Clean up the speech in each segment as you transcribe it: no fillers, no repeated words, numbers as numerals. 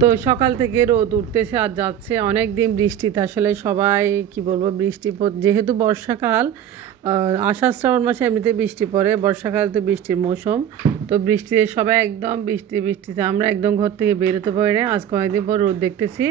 তো সকাল থেকে রোদ উঠতেছে আর যাচ্ছে, অনেক দিন বৃষ্টিতে আসলে সবাই কি বলবো, যেহেতু বর্ষাকাল, আষাঢ় শ্রাবণ মাসে এমনিতে বৃষ্টি পড়ে, বর্ষাকাল তো বৃষ্টির মৌসুম। তো বৃষ্টিতে সবাই একদম বৃষ্টিতে আমরা একদম ঘর থেকে বেরোতে পারি না। আজকে অনেকদিন পর রোদ দেখতেছি।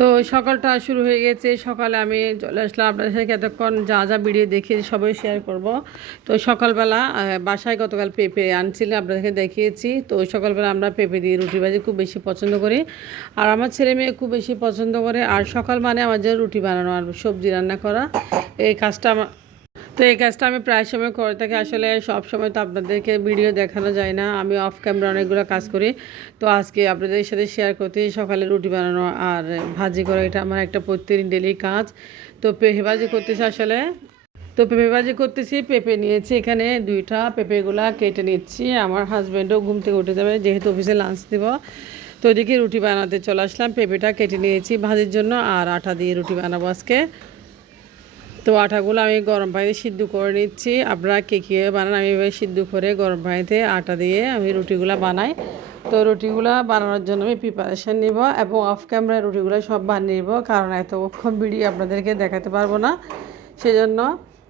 তো সকালটা শুরু হয়ে গেছে। সকালে আমি চলে আসলাম আপনাদের সাথে এতক্ষণ যা যা ভিডিও দেখে সবাই শেয়ার করব। তো সকালবেলা বাসায় গতকাল পেঁপে আনছিলাম, আপনাদেরকে দেখিয়েছি। তো সকালবেলা আমরা পেঁপে দিয়ে রুটি ভাজি খুব বেশি পছন্দ করি, আর আমার ছেলে মেয়ে খুব বেশি পছন্দ করে। আর সকাল মানে আমার জন্য রুটি বানানো আর সবজি রান্না করা, এই কাজটা এই কাজটা আমি প্রায় সময় করে থাকি। আসলে সব সময় তো আপনাদেরকে ভিডিও দেখানো যায় না, আমি অফ ক্যামেরা অনেকগুলো কাজ করি। তো আজকে আপনাদের সাথে শেয়ার করতে, সকালে রুটি বানানো আর ভাজি করা, এটা আমার একটা প্রত্যেকদিন ডেলি কাজ। তো পেঁপে ভাজি করতেছি আসলে। তো পেঁপে ভাজি করতেছি, পেঁপে নিয়েছি এখানে দুইটা, পেঁপেগুলা কেটে নিচ্ছি। আমার হাজব্যান্ডও ঘুম থেকে উঠে যাবে, যেহেতু অফিসে লাঞ্চ দেবো। তো এদিকে রুটি বানাতে চলে আসলাম। পেঁপেটা কেটে নিয়েছি ভাজির জন্য, আর আটা দিয়ে রুটি বানাবো আজকে। তো আটাগুলো আমি গরম পানিতে সিদ্ধ করে নিচ্ছি। আপনারা কে কীভাবে বানান, আমি এভাবে সিদ্ধ করে গরম পানিতে আটা দিয়ে আমি রুটিগুলো বানাই। তো রুটিগুলো বানানোর জন্য আমি প্রিপারেশান নিব, এবং অফ ক্যামেরায় রুটিগুলো সব বানিয়ে নিব, কারণ এতক্ষণ ভিডিও আপনাদেরকে দেখাতে পারবো না, সেজন্য।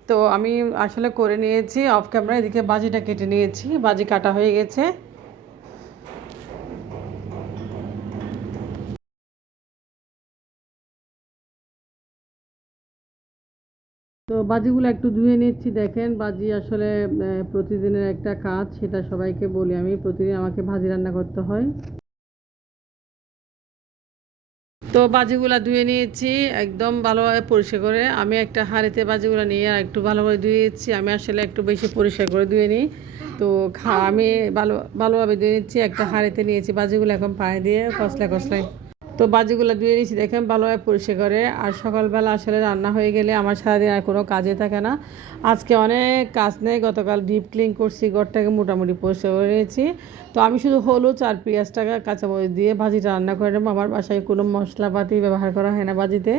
তো আমি আসলে করে নিয়েছি অফ ক্যামেরা। এদিকে বাজিটা কেটে নিয়েছি, বাজি কাটা হয়ে গেছে। তো বাজিগুলো একটু ধুয়ে নিচ্ছি। দেখেন, বাজি আসলে প্রতিদিনের একটা কাজ, সেটা সবাইকে বলি আমি, প্রতিদিন আমাকে ভাজি রান্না করতে হয়। তো বাজিগুলো ধুয়ে নিয়েছি একদম ভালোভাবে পরিষ্কার করে। আমি একটা হাঁড়িতে বাজিগুলো নিয়ে আর একটু ভালো করে ধুয়েছি। আমি আসলে একটু বেশি পরিষ্কার করে ধুয়ে নিই। তো আমি ভালোভাবে ধুয়ে নিচ্ছি, একটা হাঁড়িতে নিয়েছি বাজিগুলো, এখন পানি দিয়ে কষলায়। তো বাজিগুলো ধুয়ে নিয়েছি, দেখেন ভালোভাবে পরিষ্কার করে। আর সকালবেলা আসলে রান্না হয়ে গেলে আমার সারাদিন আর কোনো কাজে থাকে না। আজকে অনেক কাজ নেই, গতকাল ডিপ ক্লিন করছি, ঘরটাকে মোটামুটি পরিষ্কার করে নিয়েছি। তো আমি শুধু হলুদ আর পেঁয়াজটাকে কাঁচামরিচ দিয়ে ভাজিটা রান্না করে নেবো। আমার বাসায় কোনো মশলাপাতি ব্যবহার করা হয় না ভাজিতে।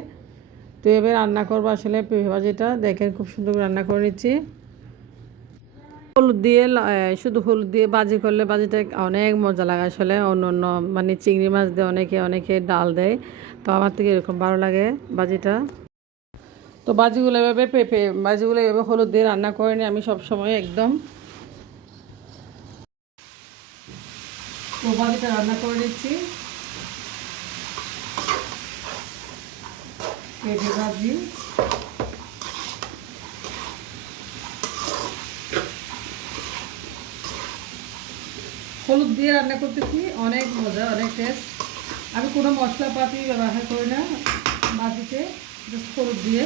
তো এবার রান্না করবো আসলে পেঁপে ভাজিটা, দেখেন খুব সুন্দর রান্না করে নিচ্ছি। হলুদ দিয়ে শুধু হলুদ দিয়ে ভাজি করলে ভাজিটা অনেক মজা লাগে আসলে। অন্য অন্য মানে চিংড়ি মাছ দিয়ে অনেকে অনেকে ডাল দেয়, তো আমার থেকে এরকম ভালো লাগে ভাজিটা। তো ভাজিগুলো এভাবে হলুদ দিয়ে রান্না করে নিই আমি সবসময় একদম। তো ভাজিটা রান্না করে দিচ্ছি, পেঁপে ভাজি। হলুদ দিয়ে রান্না করতেছি, অনেক মজা, অনেক টেস্ট। আমি কোনো মশলাপাতি ব্যবহার করি না ভাজিতে, জাস্ট হলুদ দিয়ে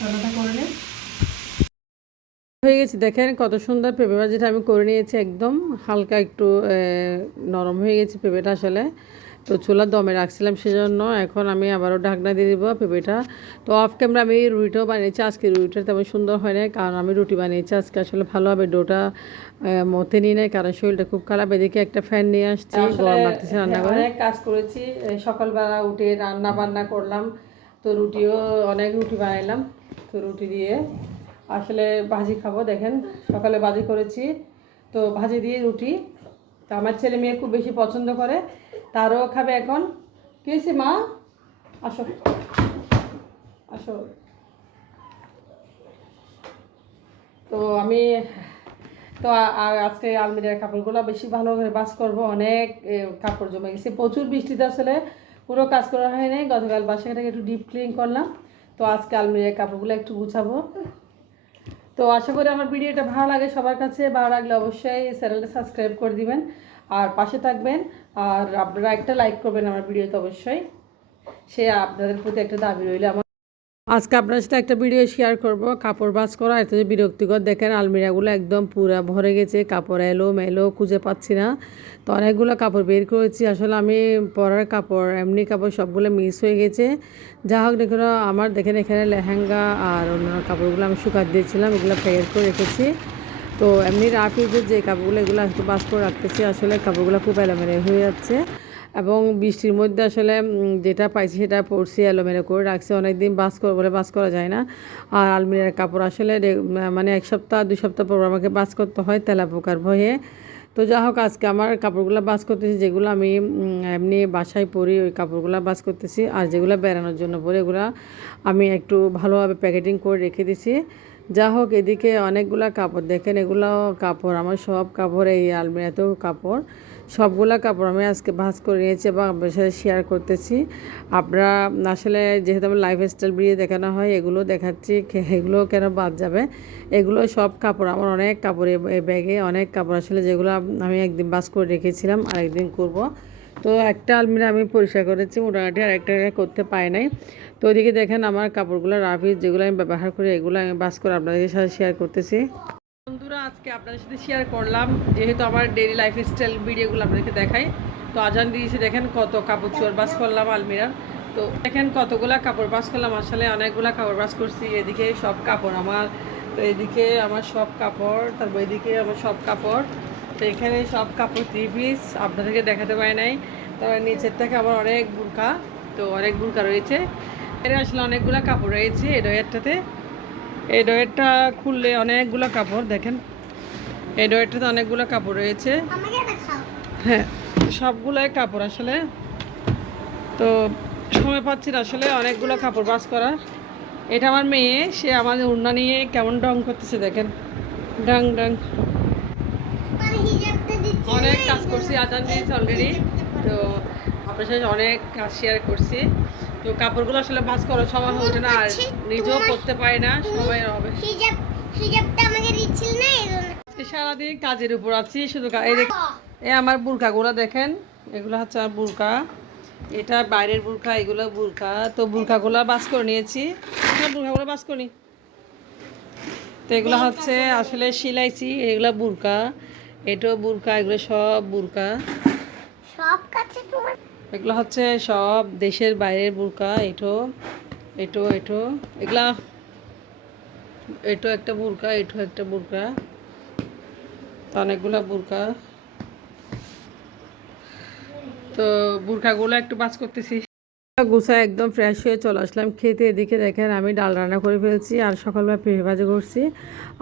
রান্নাটা করে নিই। হয়ে গেছে, দেখেন কত সুন্দর পেঁপে ভাজিটা আমি করে নিয়েছি, একদম হালকা একটু নরম হয়ে গেছে পেঁপেটা আসলে। তো চুলা দমে রাখছিলাম সেজন্য, এখন আমি আবারও ঢাকনা দিয়ে দিব পেঁপেটা। তো অফ ক্যামেরা আমি রুটিটাও বানিয়েছি। আজকে রুটিটা তেমন সুন্দর হয় না, কারণ আমি রুটি বানিয়েছি আজকে আসলে ভালোভাবে ডোটা মতে নিয়ে নেয়, কারণ শরীরটা খুব খারাপ। এদিকে একটা ফ্যান নিয়ে আসছি, গরম লাগতেছে রান্না করে। অনেক কাজ করেছি, সকালবেলা উঠে রান্না বান্না করলাম। তো অনেক রুটি বানাইলাম। তো রুটি দিয়ে আসলে ভাজি খাবো, দেখেন সকালে ভাজি করেছি। তো ভাজি দিয়ে রুটি, তো আমার ছেলে মেয়ে খুব বেশি পছন্দ করে, তারও খাবে এখন। কী হয়েছে মা, আসো আসো। তো আমি তো আজকে আলমিরার কাপড়গুলো বেশি ভালো করে বাস করবো। অনেক কাপড় জমে গেছে, প্রচুর বৃষ্টিতে আসলে পুরো কাজ করা হয় নাই। গতকাল বাসাটাকে একটু ডিপ ক্লিন করলাম। তো আজকে আলমিরার কাপড়গুলো একটু গুছাবো। তো আশা করি আমার ভিডিওটা ভালো লাগে সবার কাছে। ভালো লাগলে অবশ্যই চ্যানেলটা সাবস্ক্রাইব করে দিবেন আর পাশে থাকবেন। আর আপনারা একটা লাইক করবেন আমার ভিডিওতে অবশ্যই, সে আপনাদের প্রতি একটা দাবি রইল আমার। আজকে আপনার সাথে একটা ভিডিও শেয়ার করব কাপড় ভাঁজ করা। এত যে বিরক্তিকর, দেখেন আলমিরাগুলো একদম পুরা ভরে গেছে, কাপড় এলো মেলো খুঁজে পাচ্ছি না। তো অনেকগুলো কাপড় বের করেছি, আসলে আমি পরার কাপড় এমনি কাপড় সবগুলো মিস হয়ে গেছে। যা হোক দেখুন, আমার দেখেন এখানে লেহেঙ্গা আর অন্যান্য কাপড়গুলো আমি শুকাতে দিয়েছিলাম, এগুলো প্যাকেট করে রেখেছি। তো এমনি রাফ ইউজের যে কাপড়গুলো এগুলো একটু ভাঁজ করে রাখতেছি, আসলে কাপড়গুলো খুব এলোমেলো হয়ে যাচ্ছে এবং বৃষ্টির মধ্যে আসলে যেটা পাইছি সেটা পরছি, এলোমেলো করে রাখছি। অনেক দিন বাস করে বলে বাস করা যায় না। আর আলমিরার কাপড় আসলে মানে 1 সপ্তাহ 2 সপ্তাহ পর আমাকে বাস করতে হয় তেলাপোকার ভয়ে। তো যা হোক আজকে আমার কাপড়গুলো বাস করতেছি, যেগুলো আমি এমনি বাসায় পরি ওই কাপড়গুলো বাস করতেছি। আর যেগুলো বেড়ানোর জন্য পরি এগুলো আমি একটু ভালোভাবে প্যাকেটিং করে রেখে দিছি। যা হোক এদিকে অনেকগুলা কাপড়, দেখেন এগুলো কাপড় আমার সব কাপড়, এই আলমিরাতেও কাপড়, সবগুলা কাপড় আমি আজকে ভাঁজ করে নিয়েছি এবং আপনাদের সাথে শেয়ার করতেছি। আপনারা আসলে যেহেতু আমার লাইফস্টাইল ভিডিও দেখানো হয়, এগুলো দেখাচ্ছি, এগুলো কেন বাদ যাবে। এগুলো সব কাপড় আমার, অনেক কাপড় এই ব্যাগে, অনেক কাপড় আসলে যেগুলো আমি একদিন ভাঁজ করে রেখেছিলাম আর একদিন করব। তো একটা আলমিরা আমি পরিষ্কার করেছি মোটামুটি, আর একটা করতে পাই নাই। তো ওইদিকে দেখেন আমার কাপড়গুলো রাফিজ যেগুলো আমি ব্যবহার করি এগুলো আমি ভাঁজ করে আপনাদের সাথে শেয়ার করতেছি। বন্ধুরা আজকে আপনাদের সাথে শেয়ার করলাম, যেহেতু আমার ডেইলি লাইফস্টাইল ভিডিওগুলো আপনাদেরকে দেখাই। তো আজান দিয়েছি, দেখেন কত কাপড় চোর বাস করলাম আলমিরার। তো দেখেন কতগুলা কাপড় বাস করলাম, আসলে অনেকগুলা কাপড় বাস করছি। এদিকে সব কাপড় আমার, তো এদিকে আমার সব কাপড়, তারপর এদিকে আমার সব কাপড়। তো এখানে সব কাপড় 3 পিস আপনাদেরকে দেখাতে পারি নাই। তারপর নিচের থেকে আমার অনেক বুরকা, তো অনেক বুরকা রয়েছে। এর আসলে অনেকগুলা কাপড় রয়েছে এই ডয়েরটাতে। এই ডয়েরটা খুললে অনেকগুলো কাপড়, দেখেন এই ডয়েরটাতে অনেকগুলো কাপড় রয়েছে। হ্যাঁ সবগুলোই কাপড় আসলে, তো সময় পাচ্ছি না আসলে অনেকগুলো কাপড় বাস করার। এটা আমার মেয়ে, সে আমাদের ওড়না নিয়ে কেমন ডং করতেছে, দেখেন ডং ডং। অনেক কাজ করছি, আজান দিয়েছি অলরেডি। তো আপনার সাথে অনেক কাজ শেয়ার করছি। তো কাপড়গুলো আসলে ভাঁজ করার সময় হচ্ছে না, আর নিজেও করতে পারি না, সময় হবে। আজকে সারাদিন কাজের উপর আছি শুধু। এই আমার বুরকাগুলো দেখেন, এগুলো হচ্ছে আমার বুরকা, এটা বাইরের বুরকা, এগুলো বুরকা। তো বুরকাগুলো ভাঁজ করে নিয়েছি, বুরকাগুলো ভাঁজ করি। তো এগুলো হচ্ছে আসলে সিলাইছি, এগুলো বুরকা, এটাও বুরকা, এগুলো সব বুরকা। এগুলো হচ্ছে সব দেশের বাইরের বুরকা। এটো এটো এটো এগুলা, এটো একটা বুরকা, এটো একটা বুরকা, অনেকগুলা বুরকা। তো বুরকাগুলো একটু বাস করতেছি। গুছা একদম ফ্রেশ হয়ে চলে আসলাম খেতে। এদিকে দেখেন আমি ডাল রান্না করে ফেলছি আর সকালবেলা পেঁপে ভাজি করছি।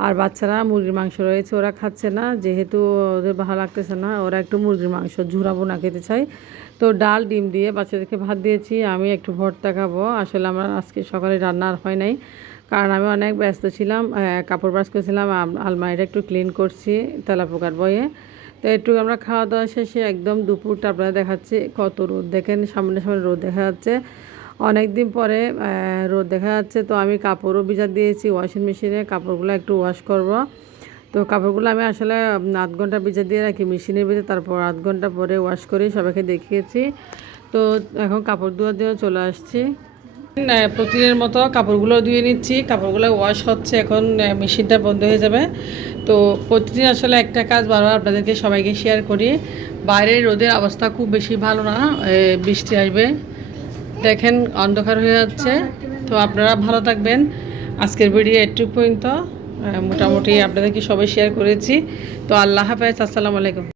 আর বাচ্চারা মুরগির মাংস রয়েছে, ওরা খাচ্ছে না, যেহেতু ওদের ভালো লাগতেছে না, ওরা একটু মুরগির মাংস ঝুরাবো না খেতে চাই। তো ডাল ডিম দিয়ে বাচ্চাদেরকে ভাত দিয়েছি, আমি একটু ভর্তা খাবো। আসলে আমার আজকে সকালে রান্না আর হয় নাই, কারণ আমি অনেক ব্যস্ত ছিলাম, কাপড় ভাঁজ করছিলাম, আলমারিটা একটু ক্লিন করছি তেলাপোকার ভয়ে। তো একটু আমরা খাওয়া দাওয়া শেষে একদম দুপুরটা আপনারা দেখাচ্ছে কত রোদ, দেখেন সামনে সামনে রোদ দেখা যাচ্ছে, অনেক দিন পরে রোদ দেখা যাচ্ছে। তো আমি কাপড়ও ভিজা দিয়েছি ওয়াশিং মেশিনে, কাপড়গুলো একটু ওয়াশ করব। তো কাপড়গুলো আমি আসলে 8 ঘন্টা ভিজা দিয়ে রাখি মেশিনের ভিতরে, তারপর 8 ঘন্টা পরে ওয়াশ করে সবাইকে দেখিয়েছি। তো এখন কাপড় ধোয়ার জন্য চলে আসছি। প্রতিদিনের মতো কাপড়গুলো ধুয়ে নিচ্ছি, কাপড়গুলো ওয়াশ হচ্ছে, এখন মেশিনটা বন্ধ হয়ে যাবে। তো প্রতিদিন আসলে একটা কাজ বারবার আপনাদেরকে সবাইকে শেয়ার করি। বাইরের রোদের অবস্থা খুব বেশি ভালো না, বৃষ্টি আসবে, দেখেন অন্ধকার হয়ে যাচ্ছে। তো আপনারা ভালো থাকবেন। আজকের ভিডিও একটু পর্যন্ত, মোটামুটি আপনাদেরকে সবাই শেয়ার করেছি। তো আল্লাহ হাফেজ, আসসালামু আলাইকুম।